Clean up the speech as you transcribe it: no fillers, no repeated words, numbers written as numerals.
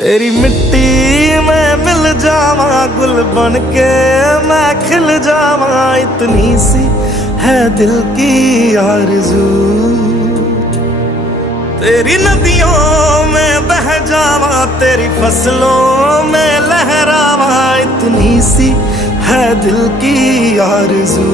तेरी मिट्टी में मिल जावा, गुल बन के मैं खिल जावा, इतनी सी है दिल की आरज़ू। तेरी नदियों में बह जावा, तेरी फसलों में लहरावा, इतनी सी है दिल की आरज़ू।